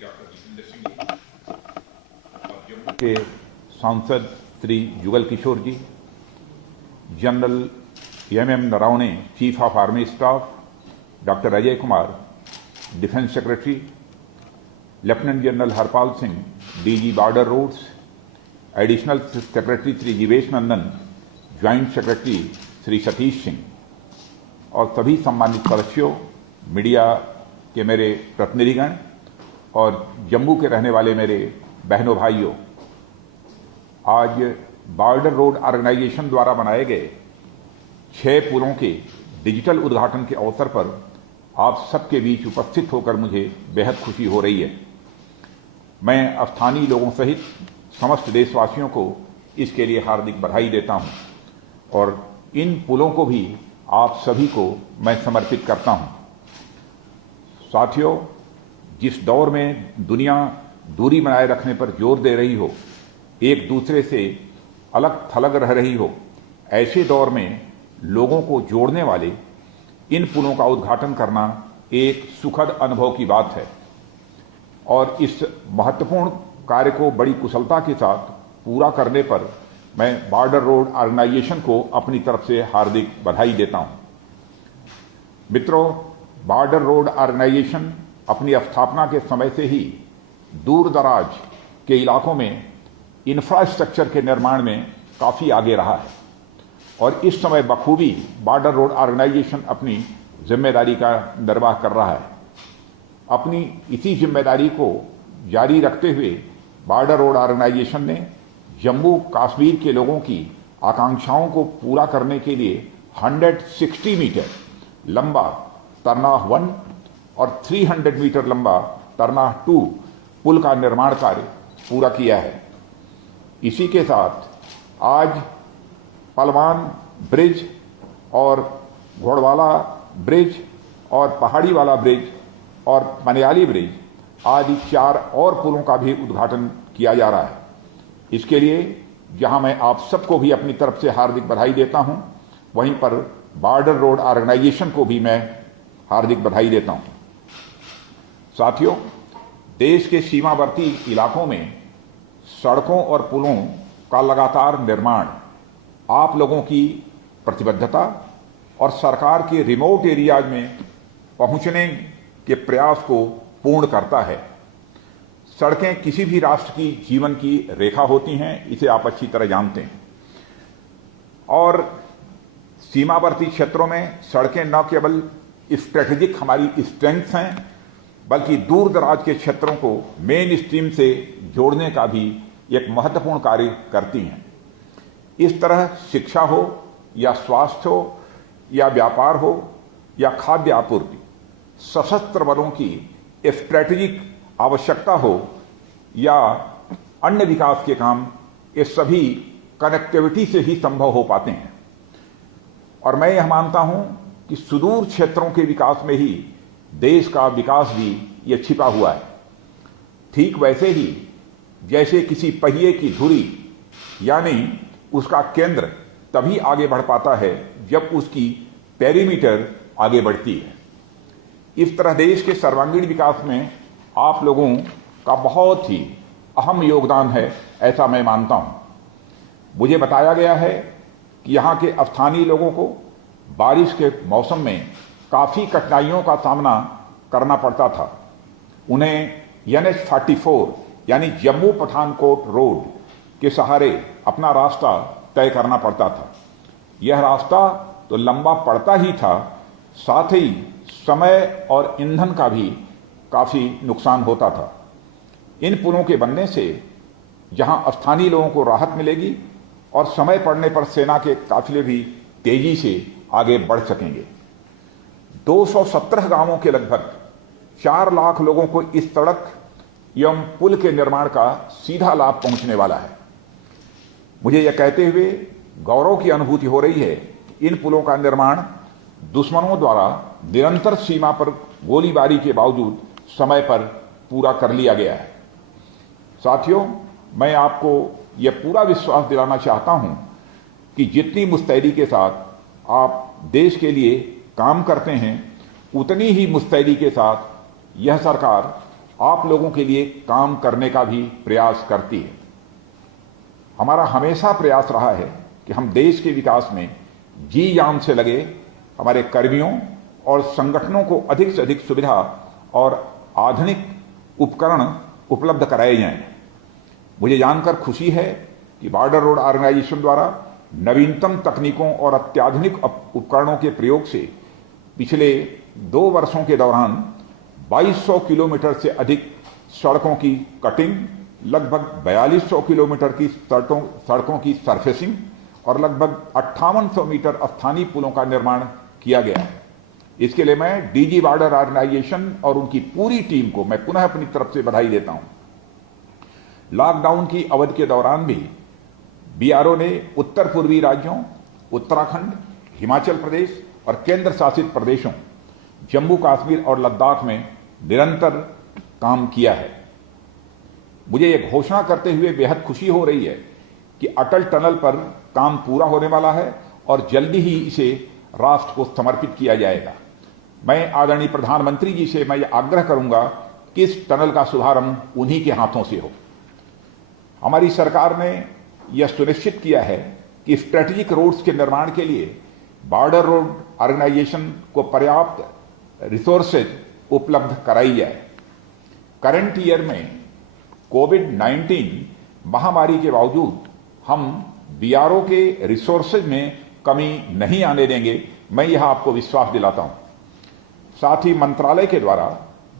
Doctor Jitendra Singh और जम्मू के सांसद Shri Jugal Kishore ji, general M Naravane, chief of army staff, doctor Ajay Kumar, defence secretary, lieutenant general Harpal Singh, DG border roads, additional secretary Shri Jivesh Nandan, joint secretary Shri Satish Singh और सभी सम्मानित सदस्यों, मीडिया के मेरे प्रतिनिधिगण और जम्मू के रहने वाले मेरे बहनों भाइयों, आज बॉर्डर रोड ऑर्गेनाइजेशन द्वारा बनाए गए 6 पुलों के डिजिटल उद्घाटन के अवसर पर आप सबके बीच उपस्थित होकर मुझे बेहद खुशी हो रही है। मैं स्थानीय लोगों सहित समस्त देशवासियों को इसके लिए हार्दिक बधाई देता हूं और इन पुलों को भी आप सभी को मैं समर्पित करता हूं। साथियों, जिस दौर में दुनिया दूरी बनाए रखने पर जोर दे रही हो, एक दूसरे से अलग थलग रह रही हो, ऐसे दौर में लोगों को जोड़ने वाले इन पुलों का उद्घाटन करना एक सुखद अनुभव की बात है और इस महत्वपूर्ण कार्य को बड़ी कुशलता के साथ पूरा करने पर मैं बॉर्डर रोड ऑर्गेनाइजेशन को अपनी तरफ से हार्दिक बधाई देता हूं। मित्रों, बॉर्डर रोड ऑर्गेनाइजेशन अपनी स्थापना के समय से ही दूर दराज के इलाकों में इंफ्रास्ट्रक्चर के निर्माण में काफी आगे रहा है और इस समय बखूबी बॉर्डर रोड ऑर्गेनाइजेशन अपनी जिम्मेदारी का निर्वाह कर रहा है। अपनी इसी जिम्मेदारी को जारी रखते हुए बॉर्डर रोड ऑर्गेनाइजेशन ने जम्मू कश्मीर के लोगों की आकांक्षाओं को पूरा करने के लिए 160 मीटर लंबा तरनाह 1 और 300 मीटर लंबा तरनाह 2 पुल का निर्माण कार्य पूरा किया है। इसी के साथ आज पलवान ब्रिज और घोड़वाला ब्रिज और पहाड़ी वाला ब्रिज और मनियाली ब्रिज आदि 4 और पुलों का भी उद्घाटन किया जा रहा है। इसके लिए जहां मैं आप सबको भी अपनी तरफ से हार्दिक बधाई देता हूं, वहीं पर बॉर्डर रोड ऑर्गेनाइजेशन को भी मैं हार्दिक बधाई देता हूं। साथियों, देश के सीमावर्ती इलाकों में सड़कों और पुलों का लगातार निर्माण आप लोगों की प्रतिबद्धता और सरकार के रिमोट एरियाज में पहुंचने के प्रयास को पूर्ण करता है। सड़कें किसी भी राष्ट्र की जीवन की रेखा होती हैं, इसे आप अच्छी तरह जानते हैं और सीमावर्ती क्षेत्रों में सड़कें न केवल स्ट्रेटेजिक हमारी स्ट्रेंथ हैं, बल्कि दूर दराज के क्षेत्रों को मेन स्ट्रीम से जोड़ने का भी एक महत्वपूर्ण कार्य करती हैं। इस तरह शिक्षा हो या स्वास्थ्य हो या व्यापार हो या खाद्य आपूर्ति, सशस्त्र बलों की स्ट्रेटेजिक आवश्यकता हो या अन्य विकास के काम, ये सभी कनेक्टिविटी से ही संभव हो पाते हैं। और मैं यह मानता हूं कि सुदूर क्षेत्रों के विकास में ही देश का विकास भी ये छिपा हुआ है। ठीक वैसे ही जैसे किसी पहिए की धुरी यानी उसका केंद्र तभी आगे बढ़ पाता है जब उसकी पेरीमीटर आगे बढ़ती है। इस तरह देश के सर्वांगीण विकास में आप लोगों का बहुत ही अहम योगदान है, ऐसा मैं मानता हूं। मुझे बताया गया है कि यहां के स्थानीय लोगों को बारिश के मौसम में काफी कठिनाइयों का सामना करना पड़ता था। उन्हें NH-44 यानी जम्मू पठानकोट रोड के सहारे अपना रास्ता तय करना पड़ता था। यह रास्ता तो लंबा पड़ता ही था, साथ ही समय और ईंधन का भी काफी नुकसान होता था। इन पुलों के बनने से जहां स्थानीय लोगों को राहत मिलेगी और समय पड़ने पर सेना के काफिले भी तेजी से आगे बढ़ सकेंगे। 217 गांवों के लगभग 4 लाख लोगों को इस सड़क एवं पुल के निर्माण का सीधा लाभ पहुंचने वाला है। मुझे यह कहते हुए गौरव की अनुभूति हो रही है कि इन पुलों का निर्माण दुश्मनों द्वारा निरंतर सीमा पर गोलीबारी के बावजूद समय पर पूरा कर लिया गया है। साथियों, मैं आपको यह पूरा विश्वास दिलाना चाहता हूं कि जितनी मुस्तैदी के साथ आप देश के लिए काम करते हैं, उतनी ही मुस्तैदी के साथ यह सरकार आप लोगों के लिए काम करने का भी प्रयास करती है। हमारा हमेशा प्रयास रहा है कि हम देश के विकास में जी जान से लगे हमारे कर्मियों और संगठनों को अधिक से अधिक सुविधा और आधुनिक उपकरण उपलब्ध कराए जाएं। मुझे जानकर खुशी है कि बॉर्डर रोड ऑर्गेनाइजेशन द्वारा नवीनतम तकनीकों और अत्याधुनिक उपकरणों के प्रयोग से पिछले 2 वर्षों के दौरान 2200 किलोमीटर से अधिक सड़कों की कटिंग, लगभग 4200 किलोमीटर की सड़कों की सरफेसिंग और लगभग 5800 मीटर स्थानीय पुलों का निर्माण किया गया है। इसके लिए मैं डीजी बॉर्डर ऑर्गेनाइजेशन और उनकी पूरी टीम को मैं पुनः अपनी तरफ से बधाई देता हूं। लॉकडाउन की अवधि के दौरान भी बीआरओ ने उत्तर पूर्वी राज्यों, उत्तराखंड, हिमाचल प्रदेश और केंद्र शासित प्रदेशों, जम्मू कश्मीर और लद्दाख में निरंतर काम किया है। मुझे यह घोषणा करते हुए बेहद खुशी हो रही है कि अटल टनल पर काम पूरा होने वाला है और जल्दी ही इसे राष्ट्र को समर्पित किया जाएगा। मैं आदरणीय प्रधानमंत्री जी से मैं ये आग्रह करूंगा कि इस टनल का शुभारंभ उन्हीं के हाथों से हो। हमारी सरकार ने यह सुनिश्चित किया है कि स्ट्रेटेजिक रोड्स के निर्माण के लिए बॉर्डर रोड ऑर्गेनाइजेशन को पर्याप्त रिसोर्सेज उपलब्ध कराई जाए। करंट ईयर में कोविड-19 महामारी के बावजूद हम बीआरओ के रिसोर्सेज में कमी नहीं आने देंगे, मैं यह आपको विश्वास दिलाता हूं। साथ ही मंत्रालय के द्वारा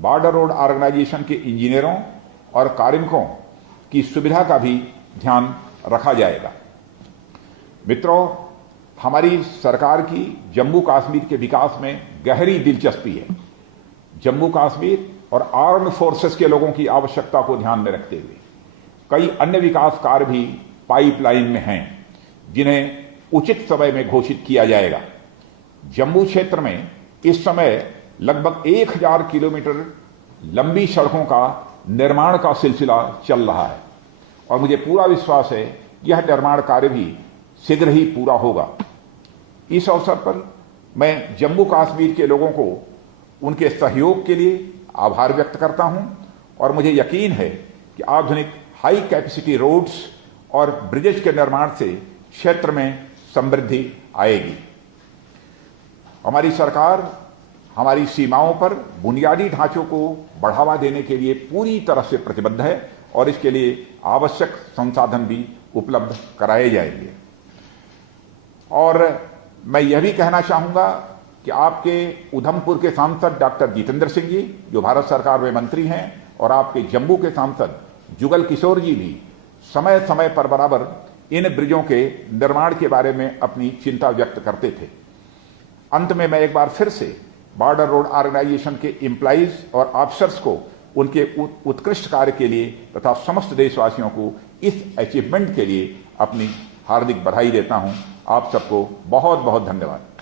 बॉर्डर रोड ऑर्गेनाइजेशन के इंजीनियरों और कार्मिकों की सुविधा का भी ध्यान रखा जाएगा। मित्रों, हमारी सरकार की जम्मू कश्मीर के विकास में गहरी दिलचस्पी है। जम्मू कश्मीर और आर्म्ड फोर्सेस के लोगों की आवश्यकता को ध्यान में रखते हुए कई अन्य विकास कार्य भी पाइपलाइन में हैं, जिन्हें उचित समय में घोषित किया जाएगा। जम्मू क्षेत्र में इस समय लगभग 1000 किलोमीटर लंबी सड़कों का निर्माण का सिलसिला चल रहा है और मुझे पूरा विश्वास है कि यह निर्माण कार्य भी शीघ्र ही पूरा होगा। इस अवसर पर मैं जम्मू कश्मीर के लोगों को उनके सहयोग के लिए आभार व्यक्त करता हूं और मुझे यकीन है कि आधुनिक हाई कैपेसिटी रोड्स और ब्रिजेज के निर्माण से क्षेत्र में समृद्धि आएगी। हमारी सरकार हमारी सीमाओं पर बुनियादी ढांचों को बढ़ावा देने के लिए पूरी तरह से प्रतिबद्ध है और इसके लिए आवश्यक संसाधन भी उपलब्ध कराए जाएंगे। और मैं यह भी कहना चाहूंगा कि आपके उधमपुर के सांसद डॉक्टर जितेंद्र सिंह जी, जो भारत सरकार में मंत्री हैं, और आपके जम्मू के सांसद जुगल किशोर जी भी समय समय पर बराबर इन ब्रिजों के निर्माण के बारे में अपनी चिंता व्यक्त करते थे। अंत में मैं एक बार फिर से बॉर्डर रोड ऑर्गेनाइजेशन के एम्प्लॉइज और ऑफिसर्स को उनके उत्कृष्ट कार्य के लिए तथा समस्त देशवासियों को इस अचीवमेंट के लिए अपनी हार्दिक बधाई देता हूं। आप सबको बहुत बहुत धन्यवाद।